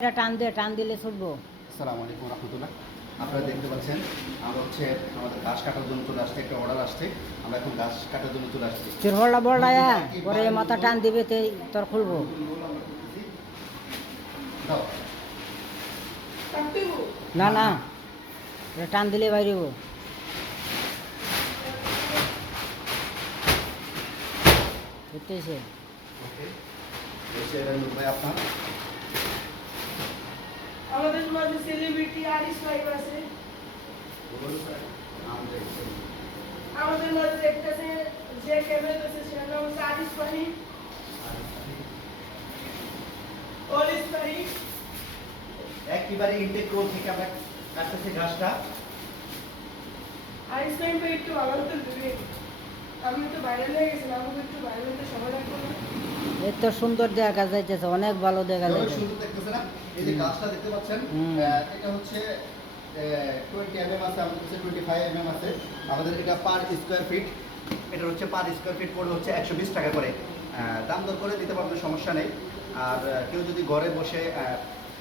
এটা টান দিলে ছুটবো। আসসালামু আলাইকুম রহমতুল্লাহ। আপনারা দেখতে পাচ্ছেন আমরা আমাদের গাছ কাটার জন্য চলে আসছে, একটা অর্ডার আসছে। আমরা এখন গাছ কাটার জন্য চলে আসছি। তোর বড়টা পরে মাথা টান দিবে তোর খুলবো। দাও। না না, এটা টান দিলে বাইরেব। বুঝতেছে ওকে, এটা ভাই আপনার। আমাদের মাঝে সেলিব্রিটি আরিশ ভাই আছে। বলুন স্যার, নাম দেখছেন। আমাদের মাঝে দেখতেছে যে ক্যামেরা আছে সে নাম হচ্ছে আরিশ ভাই। অলিশ ভাই একেবারে ইনটেক রোল থেকে আমরা কাটতেছি ঘাসটা। আরিশ ভাই ভাই একটু ভালো তো দিবে। আমি তো বাইরে হয়ে গেছি, আমাকে একটু বাইরে হতে সময় লাগবে না। এত সুন্দর দেখা যাইতেছে, অনেক ভালো দেখা অনেক যাইতেছে। সুন্দর দেখতেছে না? এই যে গাছটা দেখতে পাচ্ছেন, এটা হচ্ছে 20 mm আছে, আমাদের কাছে 25 mm আছে। আমাদের এটা পার স্কয়ার ফিট, এটা হচ্ছে পার স্কয়ার ফিট পড়বে হচ্ছে 120 টাকা করে। দাম দর করে দিতে পারবেন, সমস্যা নেই। আর কেউ যদি ঘরে বসে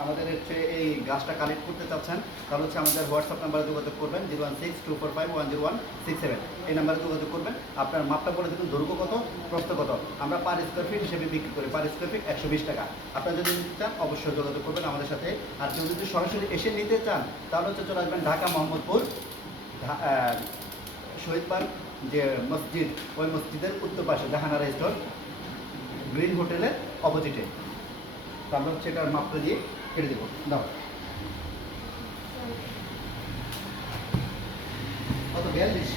আমাদের হচ্ছে এই গাছটা কালেক্ট করতে চাচ্ছেন, তাহলে হচ্ছে আমাদের হোয়াটসঅ্যাপ নাম্বারে যোগাযোগ করবেন 01624510107। এই নাম্বারে যোগাযোগ করবেন। আপনার মাপটা বলে দেখুন, দৈর্ঘ্য কত, প্রস্থ কত। আমরা পার স্কয়ার ফিট হিসেবে বিক্রি করি, পার স্কয়ার ফিট 120 টাকা। আপনারা যদি নিতে চান অবশ্যই যোগাযোগ করবেন আমাদের সাথে। আর কেউ যদি সরাসরি এসে নিতে চান, তাহলে হচ্ছে চলে আসবেন ঢাকা মোহাম্মদপুর শহীদ পার্ক যে মসজিদ, ওই মসজিদের উত্তর পাশে জাহানারা স্টোর গ্রিন হোটেলের অপোজিটে। তো আমরা হচ্ছে এটার মাপটা দিয়ে কেটে দেবো। দাও। কত, 42?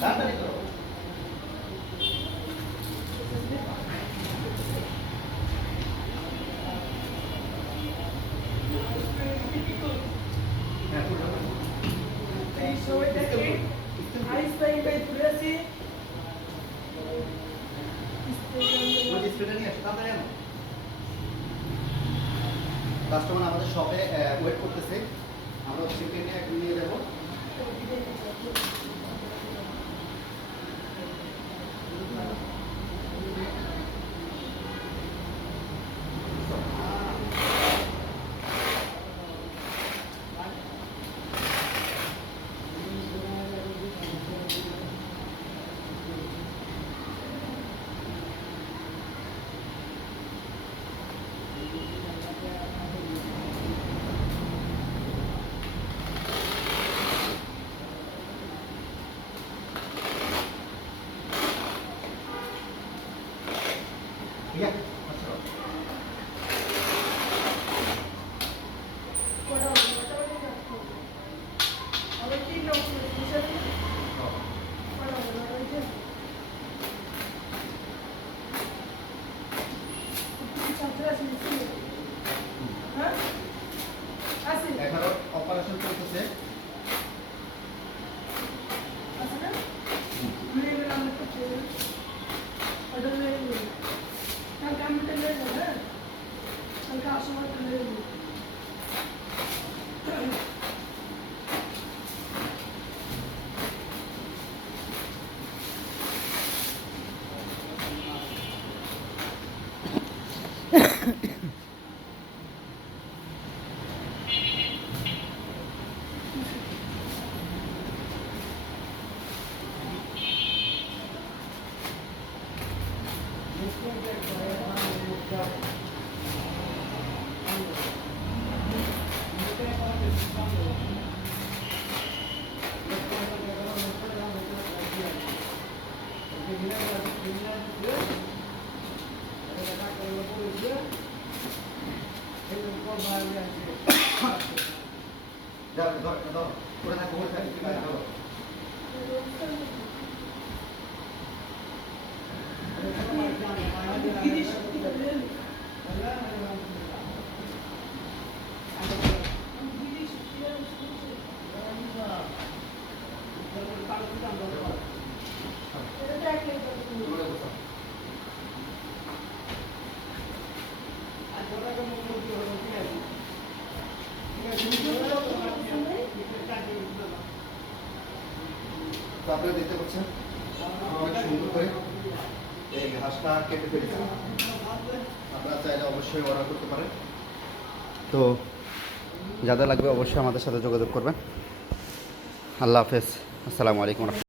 তাড়াতাড়ি করো। এই সময় দেখে আরিশ ভাই ভাই ঘুরে আছে। কাস্টমার আমাদের শপে ওয়েট করতেছে, আমরা সেটা নিয়ে যাবো। যাও ধর দাও করে থাকো করে থাকো যাও তো আপনারা দেখতে পাচ্ছেন অনেক সুন্দর করে এই ঘাসটা কেটে ফেলেছেন। আপনারা চাইলে অবশ্যই অর্ডার করতে পারেন। তো যাদের লাগবে অবশ্যই আমাদের সাথে যোগাযোগ করবেন। আল্লাহ হাফেজ, আসসালামু আলাইকুম।